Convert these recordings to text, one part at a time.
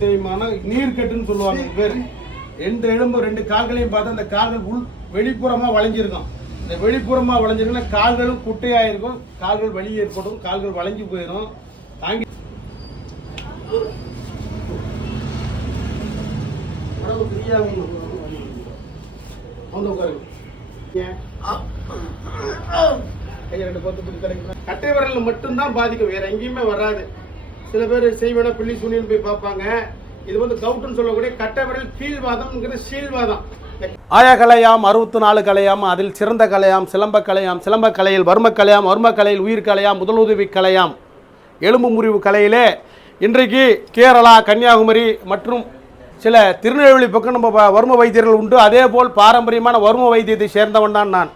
தேய்மான நீர்க்கட்டுன்னு சொல்லுவாங்க பேர். எந்த எலும்பு ரெண்டு கால்களையும் பார்த்தா அந்த கால்கள் உள் வெளிப்புறமா வளைஞ்சிருக்கும். இந்த வெளிப்புறமா வளைஞ்சிருக்குன்னா கால்களும் குட்டையா இருக்கும், கால்கள் வலி ஏற்படும், கால்கள் வளைஞ்சு போயிடும். தாங்கி கட்டை விரல்ல மட்டும்தான் பாதிக்கும், வேற எங்கேயுமே வராது. சில பேர் செய்வன பிள்ளி சூனியல் போய் பார்ப்பாங்க. இது வந்து கவுட்டுன்னு சொல்லக்கூடிய கட்டை விரல் கீழ்வாதம்ங்கிற சீழ்வாதம். ஆயா கலையாம் 64 கலையாம், அதில் சிறந்த கலையாம் சிலம்ப கலையாம், சிலம்ப கலையில் வர்ம கலையாம், வர்ம கலையில் உயிர் கலையாம், முதலுதவி கலையாம், எலும்பு முறிவு கலையிலே இன்றைக்கு கேரளா, கன்னியாகுமரி மற்றும் சில திருநெல்வேலி பக்கம் நம்ம வர்ம வைத்தியர்கள் உண்டு. அதே போல் பாரம்பரியமான வர்ம வைத்தியத்தை சேர்ந்தவன் தான் நான்.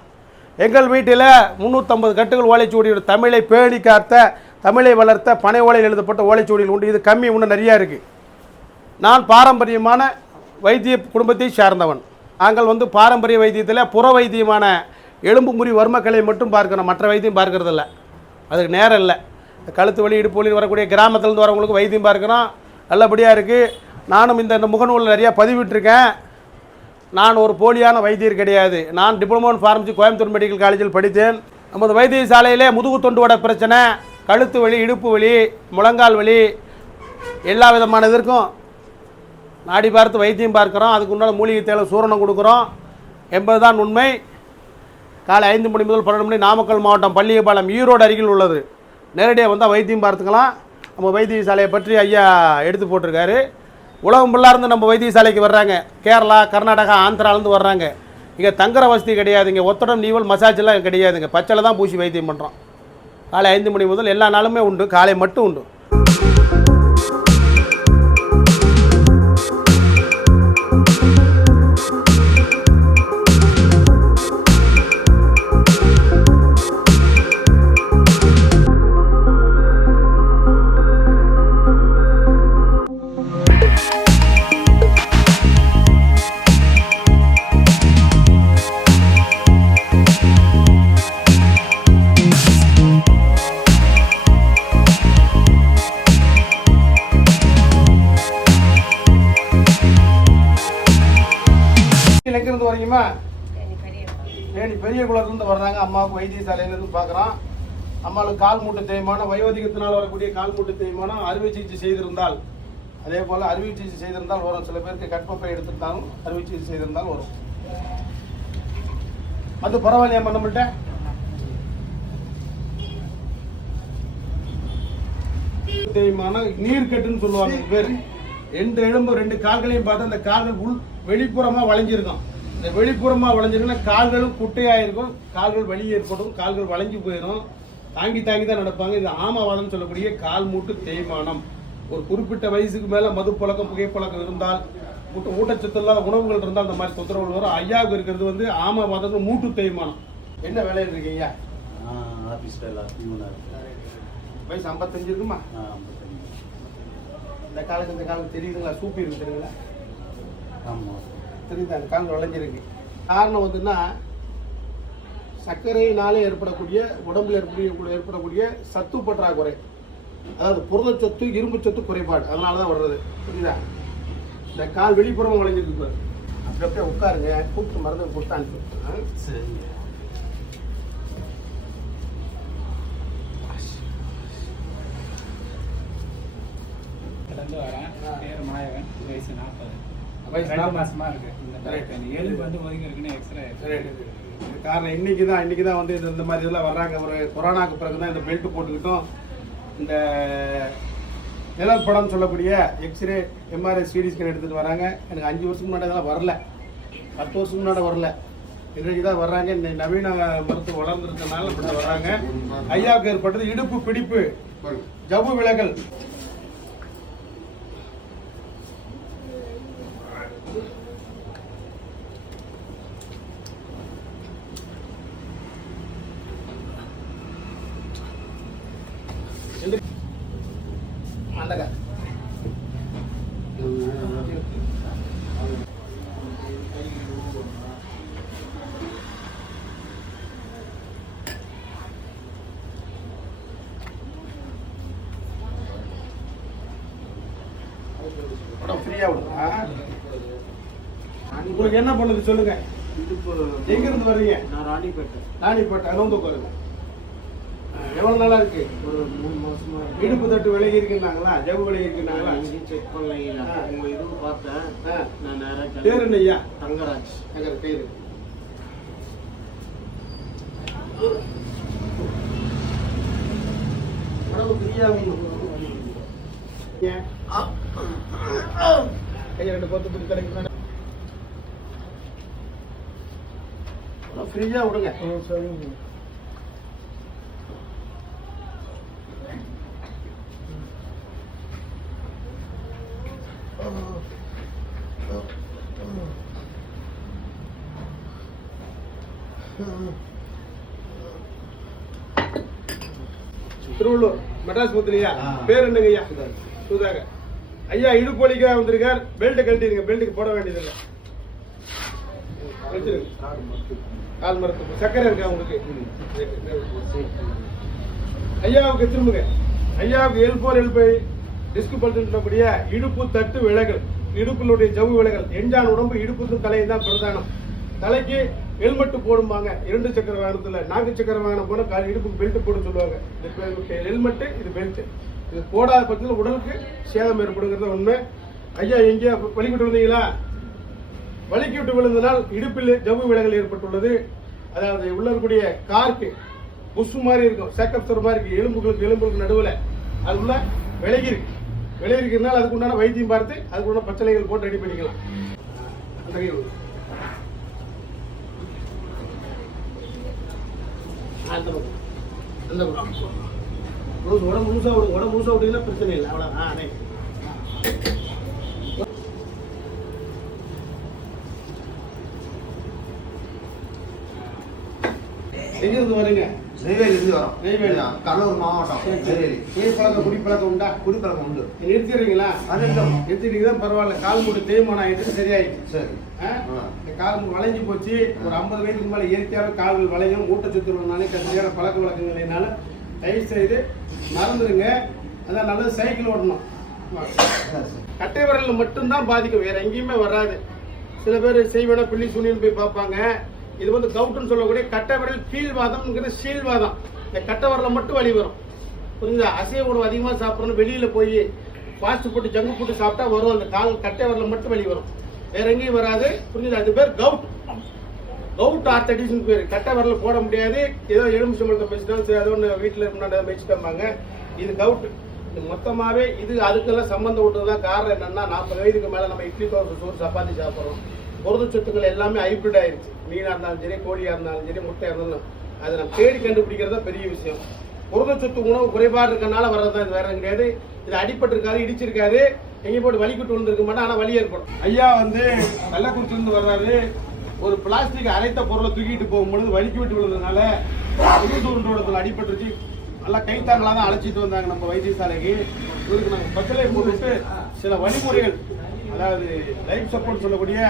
எங்கள் வீட்டில் 350 கட்டுகள் ஓலைச்சுவடியோட தமிழை பேணி காத்த, தமிழை வளர்த்த, பனை ஓலையில் எழுதப்பட்ட ஓலைச்சுவடிகள் உண்டு. இது கம்மி, இன்னும் நிறையா இருக்குது. நான் பாரம்பரியமான வைத்திய குடும்பத்தை சேர்ந்தவன். நாங்கள் வந்து பாரம்பரிய வைத்தியத்தில் புற வைத்தியமான எலும்பு முறி வர்மக்கலை மட்டும் பார்க்குறோம், மற்ற வைத்தியம் பார்க்கறது இல்லை. அதுக்கு நேரம் இல்லை. கழுத்து வலி, இடுப்பு வலி வரக்கூடிய கிராமத்துலேருந்து வரவங்களுக்கு வைத்தியம் பார்க்குறோம், நல்லபடியாக இருக்குது. நானும் இந்த முகநூலில் நிறையா பதிவிட்டிருக்கேன். நான் ஒரு போலியான வைத்தியர் கிடையாது. நான் diploma in pharmacy Coimbatore medical காலேஜில் படித்தேன். நமது வைத்தியசாலையிலே முதுகு தொண்டுவட பிரச்சனை, கழுத்து வலி, இடுப்பு வலி, முழங்கால் வலி, எல்லா விதமான இதற்கும் நாடி பார்த்து வைத்தியம் பார்க்குறோம். அதுக்கு உண்டான மூலிகை தேவை சூரணம் கொடுக்குறோம் என்பது தான் உண்மை. காலை 5 மணி முதல் 12 மணி நாமக்கல் மாவட்டம் பள்ளியபாளையம் ஈரோடு அருகில் உள்ளது. நேரடியாக வந்தால் வைத்தியம் பார்த்துக்கலாம். நம்ம வைத்தியசாலையை பற்றி ஐயா எடுத்து போட்டிருக்காரு. உலகம் ஃபுல்லாக இருந்து நம்ம வைத்தியசாலைக்கு வர்றாங்க. கேரளா, கர்நாடகா, ஆந்திராலேருந்து வர்றாங்க. இங்கே தங்குற வசதி கிடையாது. இங்கே ஒத்தடம், நீவல், மசாஜெல்லாம் கிடையாதுங்க. பச்சையில் தான் பூசி வைத்தியம் பண்ணுறோம். காலை 5 மணி முதல் எல்லா நாளுமே உண்டு, காலை மட்டும் உண்டு. எங்கிருந்து வரீங்கம்மா? பெரிய குளத்துலேருந்து வர்றாங்க. அம்மாவுக்கு வைத்தியசாலையிலேருந்து பார்க்குறோம். அம்மாவுக்கு கால் மூட்டு தேய்மானம், வயோதிகத்தினால் வரக்கூடிய கால் மூட்டு தேய்மானம், அறுவை சிகிச்சை செய்திருந்தால், அதே போல் அறுவை சிகிச்சை செய்திருந்தால் வரும். சில பேருக்கு கற்பப்பை எடுத்துட்டாலும் அறுவை சிகிச்சை செய்திருந்தால் வரும். அது பரவாயில்லையாம்மா நம்மள்கிட்ட? தேய்மானம் நீர்க்கட்டுன்னு சொல்லுவாங்க பேர். எந்த எலும்பு ரெண்டு கால்களையும் பார்த்தா அந்த கால்கள் உள் வெளிப்புறமா வளைஞ்சிருக்கும். இந்த வெளிப்புறமா வளைஞ்சிருக்குன்னா கால்களும் குட்டையாக இருக்கும், கால்கள் வலி ஏற்படும், கால்கள் வளைஞ்சு போயிடும், தாங்கி தாங்கி தான் நடப்பாங்க. இது ஆமவாதம் சொல்லக்கூடிய கால் மூட்டு தேய்மானம். ஒரு குறிப்பிட்ட வயசுக்கு மேலே மது பழக்கம், புகைப்பழக்கம் இருந்தால், ஊட்டச்சத்து இல்லாத உணவுகள் இருந்தால் அந்த மாதிரி தொந்தரவுகள் வரும். ஐயாவுக்கு இருக்கிறது வந்து ஆமவாதம், மூட்டு தேய்மானம். என்ன வேலையில் இருக்கீங்க? வயசு 55 இருக்குமா? இந்த காலுக்கு தெரியுதுங்களா? சூப்பி இருக்கு தெரியுங்களா? ஆமாம் தெரியுது. அந்த கால் வளைஞ்சிருக்கு. காரணம் வந்துன்னா சர்க்கரையினாலே ஏற்படக்கூடிய, உடம்புல ஏற்படக்கூடிய சத்து பற்றாக்குறை, அதாவது புரதச்சத்து, இரும்பு சத்து குறைபாடு, அதனால தான் வர்றது. புரியுதா? இந்த கால் வெளிப்புறமாக வளைஞ்சிருக்கு. அப்படி அப்படியே உட்காருங்க, கூப்பிட்டு மருந்து கொடுத்து அனுப்பிவிட்டேன். சரி. வரேன். பேர் மாயவன். வயசு 40 மாசமா இருக்கு. எலும்பு வந்து ஒதுங்கி இருக்குன்னு எக்ஸ்ரே. காரணம் இன்னைக்கு தான் வந்து இந்த மாதிரி இதெல்லாம் வர்றாங்க. ஒரு கொரோனாக்கு பிறகு தான் இந்த பெல்ட் போட்டுக்கிட்டோம். இந்த நிலப்படம் சொல்லக்கூடிய எக்ஸ்ரே, எம்ஆர்ஐ, சிடி ஸ்கேன் எடுத்துகிட்டு வராங்க. எனக்கு 5 வருஷத்துக்கு முன்னாடி அதெல்லாம் வரல, 10 வருஷத்துக்கு முன்னாடி வரல. இன்றைக்கு தான் வர்றாங்க. இன்னைக்கு நவீன மருத்துவம் வளர்ந்துருக்கனால இப்படி வர்றாங்க. ஐயாவுக்கு ஏற்பட்டது இடுப்பு பிடிப்பு, ஜவ்வு விலகல். ஃப்ரீயாக விடுதா? உங்களுக்கு என்ன பண்ணுது சொல்லுங்க. எங்கேருந்து வர்றீங்க? நான் ராணிப்பேட்டை. ராணிப்பேட்டை. அங்கே வந்து உட்காருங்க. எவ்வளோ நாளாக இருக்கு? ஒரு 3 மாசமா இடுப்பு தட்டு விலகி இருக்குன்னாங்களா? ஜவு விலகி இருக்குன்னாங்களா? செக் பண்ணல. உங்க இதுவும் பார்த்தேன். நான் நேராக பேர் என்ன ஐயா? தங்கராஜ். அங்கே பேர் கையை 2 பத்து புடி கிடைக்கும். ஃப்ரீயா விடுங்க. சரிங்க. திருவள்ளூர் மெட்ராஸ் பத்திரியா? பேர் என்னங்க ஐயா? சுதாகர். ஐயா இடுப்பு வலிக்காக வந்திருக்கார். பெல்ட் கழட்டிடுங்க. பெல்ட்டுக்கு போட வேண்டியதில்லை. கால் மரத்துக்கு சக்கரை இருக்கா உங்களுக்கு? ஐயாவுக்கு திரும்புங்க. ஐயாவுக்கு L4 டிஸ்க் பல்ட்டுடைய இடுப்பு தட்டு விலகல், இடுப்பினுடைய ஜவ்வு விலகல், எஞ்சான் உடம்பு இடுப்பு தலையை தான் பிரதானம். தலைக்கு ஹெல்மெட் போடுவாங்க. 2 சக்கர வாகனத்துல. 4 சக்கர வாகனம் போன கால் இடுப்புக்கு பெல்ட் போட சொல்லுவாங்க. இது ஹெல்மெட், இது பெல்ட். இது போடாத பட்சத்தில் உடலுக்கு சேதம் ஏற்படுங்கிறது உண்மை. ஐயா எங்கேயா வலிக்கிட்டு வந்தீங்களா? வலிக்கு விட்டு விழுந்தனால் இடுப்பில் ஜவ்வு விலகல் ஏற்பட்டுள்ளது. அதாவது உள்ள இருக்கக்கூடிய கார்க்கு புஷ் மாதிரி இருக்கும், சேக்கப்சர் மாதிரி இருக்கு. எலும்புகளுக்கு நடுவில் அது உள்ள விலகி இருக்கு. விலகி இருக்கிறதுனால அதுக்கு உண்டான வைத்தியம் பார்த்து அதுக்கு உண்டான பச்சளைகள் போட்டு ரெடி பண்ணிக்கலாம். அந்த கை உடம்பு முழுசா விடுங்க. உடம்பு முழுசா விட்டீங்கன்னா பிரச்சனை இல்லை. அவ்வளோதான். எங்கிருந்து வரீங்க? நெய்வேலியிலிருந்து வரோம். நெய்வேலி, கடலூர் மாவட்டம். நெய்வேலி. குடிப்பழக்கம் குடிப்பழக்கம் உண்டா? குடிப்பழக்கம் உண்டு. நிறுத்திடுறீங்களா? நிறுத்தம். நிறுத்திட்டீங்க தான் பரவாயில்ல. கால் மூட்டு தேய்மானம் ஆயிட்டு சரியாயிடுச்சு. சரி. இந்த கால் வளைஞ்சு போச்சு. ஒரு 50 வயதுக்கு மேலே இயற்கையாகவே கால்கள் வளையும். ஊட்டச்சத்துனாலே சரியான பழக்க வழக்கங்களினால தயவு செய்து மறந்துடுங்க. அதான் நல்லது. சைக்கிள் ஓடணும். கட்டை விரலில் மட்டும்தான் பாதிக்கும், வேற எங்கேயுமே வராது. சில பேர் செய்வன பிள்ளி சுனின்னு போய் பார்ப்பாங்க. இது வந்து கவுட்டுன்னு சொல்லக்கூடிய கட்டை விரல் கீழ்வாதம்ங்கிறது சீழ்வாதம். இந்த கட்டை விரல மட்டும் வலி வரும். புரியுதா? அசைவ உணவு அதிகமாக சாப்பிட்றோன்னு வெளியில் போய் ஃபாஸ்ட் ஃபுட்டு ஜங்கு ஃபுட்டு சாப்பிட்டா வரும். அந்த கால் கட்டை விரல மட்டும் வலி வரும், வேற எங்கேயும் வராது. புரியுதா? அது பேர் கவுட். கவுட் ஆர்த்தடிஸ்னு பேர். கட்டை விரல போட முடியாது. ஏதோ எலும்பு சம்பளத்தை பேசிட்டாலும் சரி, அதோ ஒன்று வீட்டில் முன்னாடி பேசிட்டாங்க. இது கவுட். இது மொத்தமாகவே இது அதுக்கெல்லாம் சம்மந்தம் விட்டதுதான். காரணம் என்னன்னா 40 வயதுக்கு மேலே நம்ம இட்லி தோசை சோறு சப்பாத்தி சாப்பிட்றோம். புரதச்சத்துக்கள் எல்லாமே ஹைப்ரிட் ஆயிடுச்சு. மீனாக இருந்தாலும் சரி, கோழியாக இருந்தாலும் சரி, முட்டையாக இருந்தாலும் அதை நம்ம தேடி கண்டுபிடிக்கிறதா பெரிய விஷயம். புரதச்சத்து உணவு குறைபாடு இருக்கனால வர்றதுதான். இது வேற கிடையாது. இது அடிபட்டிருக்காது, இடிச்சிருக்காது, எங்கேயும் போட்டு வலிக்கிட்டு விழுந்திருக்க மாட்டோம். ஆனால் வலி ஏற்படும். ஐயா வந்து கள்ளக்குறிச்சியிலிருந்து வர்றாரு. ஒரு பிளாஸ்டிக் அரைத்த பொருளை தூக்கிட்டு போகும்பொழுது வலிக்கு விட்டு விழுந்ததுனால முதுகுண்டோடத்தில் அடிபட்டுருச்சு. நல்லா கைத்தாங்களாக தான் அழைச்சிட்டு வந்தாங்க நம்ம வைத்தியசாலைக்கு. இவருக்கு நாங்கள் பச்சளை போட்டுட்டு சில வழிமுறைகள், அதாவது லைஃப் சப்போர்ட் சொல்லக்கூடிய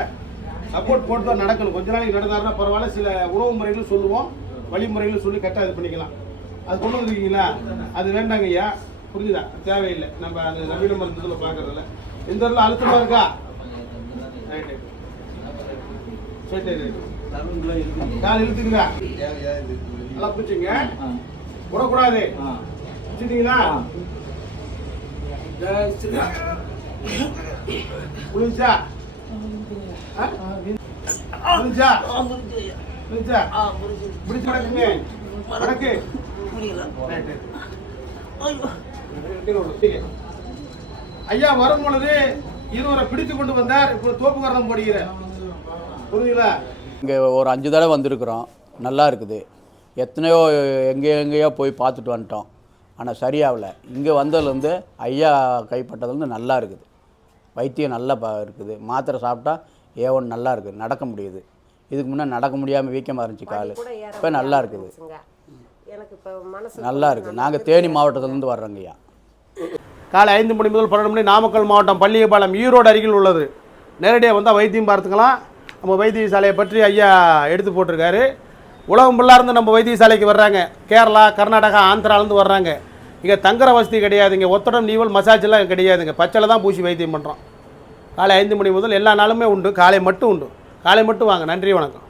சப்போர்ட் போட்டு தான் நடக்கணும். கொஞ்ச நாளைக்கு நடந்தாருன்னா பரவாயில்ல. சில உணவு முறைகளும் சொல்லுவோம், வழிமுறைகளும் சொல்லி கரெக்டாக இது பண்ணிக்கலாம். அது கொண்டு வந்துருக்கீங்களா? அது வேண்டாங்க ஐயா. புரிஞ்சுதா? தேவையில்லை. நம்ம அந்த நவீன மருந்துல பார்க்கறதில்ல. இந்த இடத்துல அழுத்தமாக இருக்கா? கால் இழுத்துங்க. நல்லா பிடிச்சிங்க. விடக்கூடாது. பிடிச்சிட்டீங்களா? புரிஞ்சா? புரிஞ்சா? புரிஞ்சா? பிடிச்சு கிடக்குங்க. கிடக்கு. ஐயா வரும் பொழுது இருவரை பிடித்து கொண்டு வந்தார். இப்போ தோப்பு கரணம் போடுகிற. புரியுங்களா? இங்கே ஒரு 5 தடவை வந்திருக்கிறோம். நல்லா இருக்குது. எத்தனையோ எங்கேயோ போய் பார்த்துட்டு வந்துட்டோம். ஆனால் சரியாகலை. இங்கே வந்ததுலேருந்து ஐயா கைப்பட்டதுலேருந்து நல்லா இருக்குது. வைத்தியம் நல்லா இருக்குது. மாத்திரை சாப்பிட்டா ஏவன் நல்லா இருக்குது. நடக்க முடியுது. இதுக்கு முன்னே நடக்க முடியாமல் வீக்கமாக இருந்துச்சு கால். இப்போ நல்லா இருக்குது. நல்லா இருக்குது. நாங்கள் தேனி மாவட்டத்திலேருந்து வர்றோங்க ஐயா. காலை 5 மணி முதல் 12 மணி. நாமக்கல் மாவட்டம் பள்ளியபாளையம் ஈரோடு அருகில் உள்ளது. நேரடியாக வந்தால் வைத்தியம் பார்த்துக்கலாம். நம்ம வைத்தியசாலையை பற்றி ஐயா எடுத்து போட்டிருக்காரு. உலகம் ஃபுல்லாக இருந்து நம்ம வைத்தியசாலைக்கு வர்றாங்க. கேரளா, கர்நாடகா, ஆந்திராலேருந்து வர்றாங்க. இங்கே தங்குற வசதி கிடையாதுங்க. ஒத்தடம் நீவல் மசாஜ் எல்லாம் கிடையாதுங்க. பச்சளை தான் பூசி வைத்தியம் பண்ணுறோம். காலை 5 மணி முதல் எல்லா நாளுமே உண்டு, காலை மட்டும் உண்டு. காலை மட்டும் வாங்க. நன்றி, வணக்கம்.